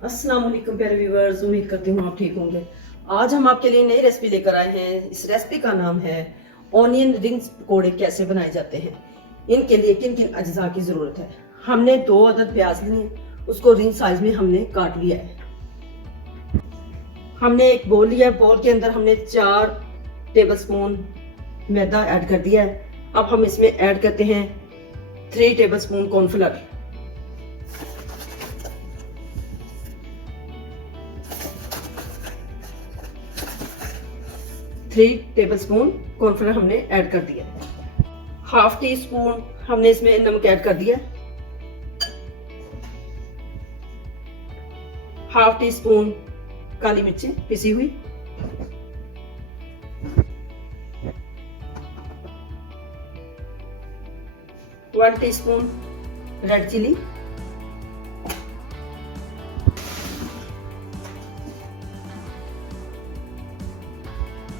अस्सलाम वालेकुम प्यारे व्यूअर्स, उम्मीद करती हूँ आप ठीक होंगे। आज हम आपके लिए नई रेसिपी लेकर आए हैं। इस रेसिपी का नाम है ऑनियन रिंग्स पकोड़े कैसे बनाए जाते हैं। इनके लिए किन किन अज्जा की ज़रूरत है। हमने 2 अदद प्याज लिए, उसको रिंग साइज में हमने काट लिया है। हमने एक बोल लिया, बोल के अंदर हमने 4 टेबलस्पून मैदा ऐड कर दिया है। अब हम इसमें ऐड करते हैं 3 टेबलस्पून कॉर्नफ्लोर, 3 टेबलस्पून कॉर्नफ्लोर हमने ऐड कर दिया। हाफ टी स्पून हमने इसमें नमक ऐड कर दिया। हाफ टी स्पून काली मिर्चें पिसी हुई, one teaspoon red chilli,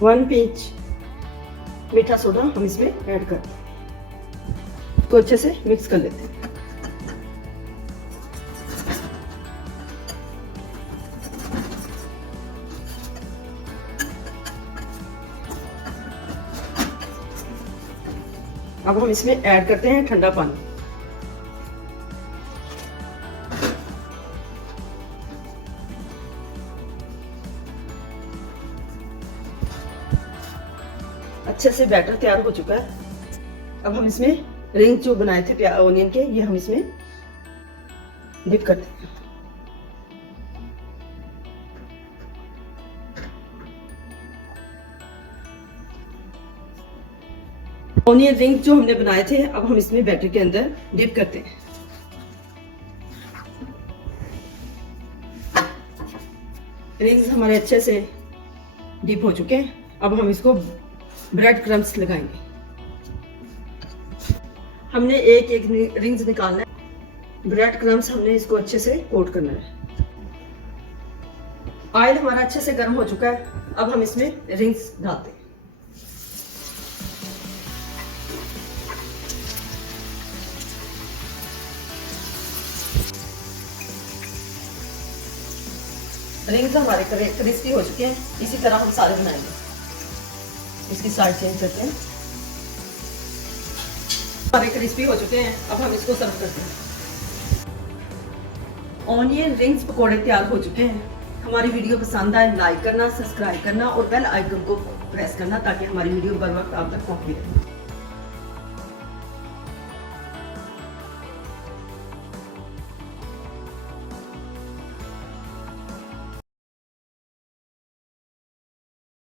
1 pinch मीठा सोडा हम इसमें ऐड कर तो अच्छे से मिक्स कर लेते हैं। अब हम इसमें ऐड करते हैं ठंडा पानी। अच्छे से बैटर तैयार हो चुका है। अब हम इसमें रिंग जो बनाए थे ऑनियन के, ये हम इसमें डिप करते हैं। ऑनियन रिंग जो हमने बनाए थे, अब हम इसमें बैटर के अंदर डिप करते हैं। रिंग्स हमारे अच्छे से डिप हो चुके हैं। अब हम इसको ब्रेड क्रम्स लगाएंगे। हमने एक एक रिंग्स निकालना है। ब्रेड क्रम्स हमने इसको अच्छे से कोट करना है। ऑयल हमारा अच्छे से गर्म हो चुका है। अब हम इसमें रिंग्स डालते हैं। रिंग्स हमारे क्रिस्पी हो चुके हैं। इसी तरह हम सारे बनाएंगे। इसकी साइड चेंज करते हैं। हमारे क्रिस्पी हो चुके हैं। अब हम इसको सर्व करते हैं। ऑनियन रिंग्स पकोड़े तैयार हो चुके हैं। हमारी वीडियो पसंद आए लाइक करना, सब्सक्राइब करना और बेल आइकन को प्रेस करना ताकि हमारी वीडियो बर वक्त आप तक पहुंचती रहे।